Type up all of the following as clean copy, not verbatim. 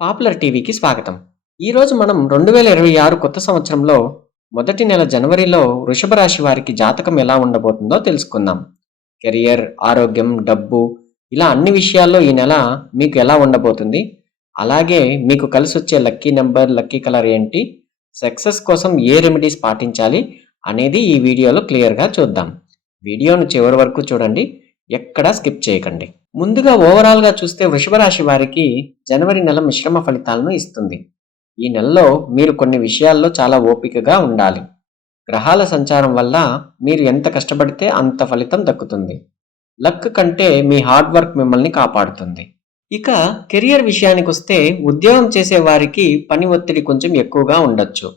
Popular టీవీకి స్వాగతం. ఈరోజు మనం 2026 కొత్త సంవత్సరంలో మొదటి నెల జనవరిలో వృషభ రాశి వారికి జాతకం ఎలా ఉండబోతుందో తెలుసుకుందాం. కెరియర్, ఆరోగ్యం, డబ్బు ఇలా అన్ని విషయాల్లో ఈ నెల మీకు ఎలా ఉండబోతుంది? అలాగే మీకు కలిసొచ్చే లక్కీ నంబర్, లక్కీ కలర్ ఏంటి? సక్సెస్ కోసం ఏ రెమెడీస్ పాటించాలి? అనేది ఈ వీడియోలో క్లియర్‌గా చూద్దాం. వీడియోను చివరి వరకు చూడండి. ఎక్కడా స్కిప్ చేయకండి. ముందుగా ఓవరాల్‌గా చూస్తే వృషభ రాశి వారికి జనవరి నెల మిశ్రమ ఫలితాలను ఇస్తుంది. ఈ నెలలో మీరు కొన్ని విషయాల్లో చాలా ఓపికగా ఉండాలి. గ్రహాల సంచారం వల్ల మీరు ఎంత కష్టపడితే అంత ఫలితం దక్కుతుంది. లక్ కంటే మీ హార్డ్ వర్క్ మిమ్మల్ని కాపాడుతుంది. ఇక కెరియర్ విషయానికొస్తే ఉద్యోగం చేసే వారికి పని ఒత్తిడి కొంచెం ఎక్కువగా ఉండొచ్చు.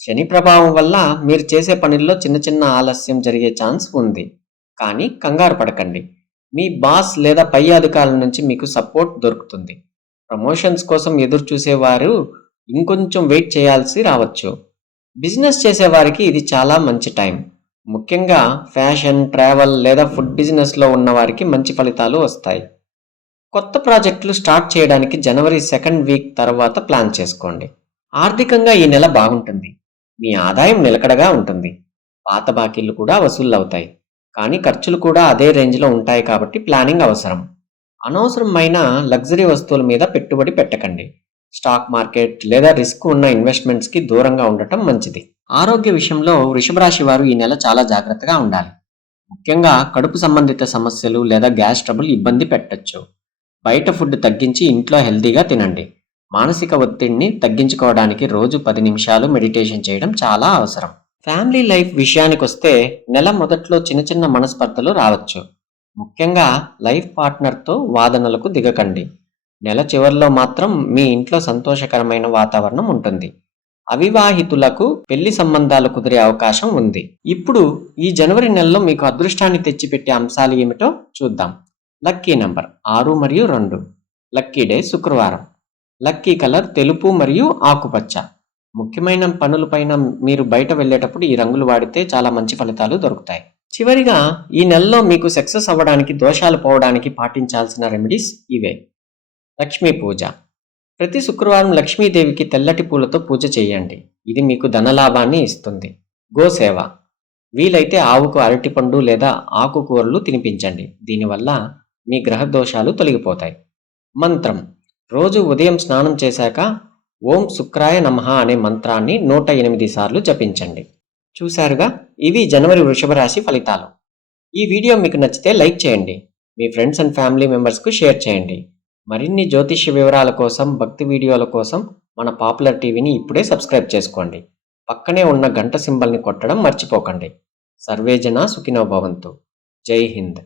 శని ప్రభావం వల్ల మీరు చేసే పనుల్లో చిన్న చిన్న ఆలస్యం జరిగే ఛాన్స్ ఉంది. కానీ కంగారు పడకండి. మీ బాస్ లేదా పై అధికారుల నుంచి మీకు సపోర్ట్ దొరుకుతుంది. ప్రమోషన్స్ కోసం ఎదురు చూసేవారు ఇంకొంచెం వెయిట్ చేయాల్సి రావచ్చు. బిజినెస్ చేసేవారికి ఇది చాలా మంచి టైం. ముఖ్యంగా ఫ్యాషన్, ట్రావెల్ లేదా ఫుడ్ బిజినెస్లో ఉన్నవారికి మంచి ఫలితాలు వస్తాయి. కొత్త ప్రాజెక్టులు స్టార్ట్ చేయడానికి జనవరి సెకండ్ వీక్ తర్వాత ప్లాన్ చేసుకోండి. ఆర్థికంగా ఈ నెల బాగుంటుంది. మీ ఆదాయం నిలకడగా ఉంటుంది. పాత బాకీలు కూడా వసూలవుతాయి. కానీ ఖర్చులు కూడా అదే రేంజ్లో ఉంటాయి కాబట్టి ప్లానింగ్ అవసరం. అనవసరమైన లగ్జరీ వస్తువుల మీద పెట్టుబడి పెట్టకండి. స్టాక్ మార్కెట్ లేదా రిస్క్ ఉన్న ఇన్వెస్ట్మెంట్స్కి దూరంగా ఉండటం మంచిది. ఆరోగ్య విషయంలో వృషభ రాశి వారు ఈ నెల చాలా జాగ్రత్తగా ఉండాలి. ముఖ్యంగా కడుపు సంబంధిత సమస్యలు లేదా గ్యాస్ ట్రబుల్ ఇబ్బంది పెట్టొచ్చు. బయట ఫుడ్ తగ్గించి ఇంట్లో హెల్తీగా తినండి. మానసిక ఒత్తిడిని తగ్గించుకోవడానికి రోజు 10 నిమిషాలు మెడిటేషన్ చేయడం చాలా అవసరం. ఫ్యామిలీ లైఫ్ విషయానికొస్తే నెల మొదట్లో చిన్న చిన్న మనస్పర్ధలు రావచ్చు. ముఖ్యంగా లైఫ్ పార్ట్నర్తో వాదనలకు దిగకండి. నెల చివరిలో మాత్రం మీ ఇంట్లో సంతోషకరమైన వాతావరణం ఉంటుంది. అవివాహితులకు పెళ్లి సంబంధాలు కుదిరే అవకాశం ఉంది. ఇప్పుడు ఈ జనవరి నెలలో మీకు అదృష్టాన్ని తెచ్చిపెట్టే అంశాలు ఏమిటో చూద్దాం. లక్కీ నంబర్ 6 మరియు 2. లక్కీ డే శుక్రవారం. లక్కీ కలర్ తెలుపు మరియు ఆకుపచ్చ. ముఖ్యమైన పనులపైన మీరు బయట వెళ్ళేటప్పుడు ఈ రంగులు వాడితే చాలా మంచి ఫలితాలు దొరుకుతాయి. చివరిగా ఈ నెలలో మీకు సక్సెస్ అవ్వడానికి, దోషాలు పోవడానికి పాటించాల్సిన రెమెడీస్ ఇవే. లక్ష్మీ పూజ. ప్రతి శుక్రవారం లక్ష్మీదేవికి తెల్లటి పూలతో పూజ చేయండి. ఇది మీకు ధనలాభాన్ని ఇస్తుంది. గోసేవ. వీలైతే ఆవుకు అరటిపండు లేదా ఆకుకూరలు తినిపించండి. దీనివల్ల మీ గ్రహ దోషాలు తొలగిపోతాయి. మంత్రం. రోజు ఉదయం స్నానం చేశాక ఓం శుక్రాయ నమః అనే మంత్రాన్ని 108 సార్లు జపించండి. చూశారుగా, ఇవి జనవరి వృషభ రాశి ఫలితాలు. ఈ వీడియో మీకు నచ్చితే లైక్ చేయండి. మీ ఫ్రెండ్స్ అండ్ ఫ్యామిలీ మెంబర్స్కు షేర్ చేయండి. మరిన్ని జ్యోతిష్య వివరాల కోసం, భక్తి వీడియోల కోసం మన పాపులర్ టీవీని ఇప్పుడే సబ్స్క్రైబ్ చేసుకోండి. పక్కనే ఉన్న గంట సింబల్ని కొట్టడం మర్చిపోకండి. సర్వేజన సుఖినో భవంతు. జై హింద్.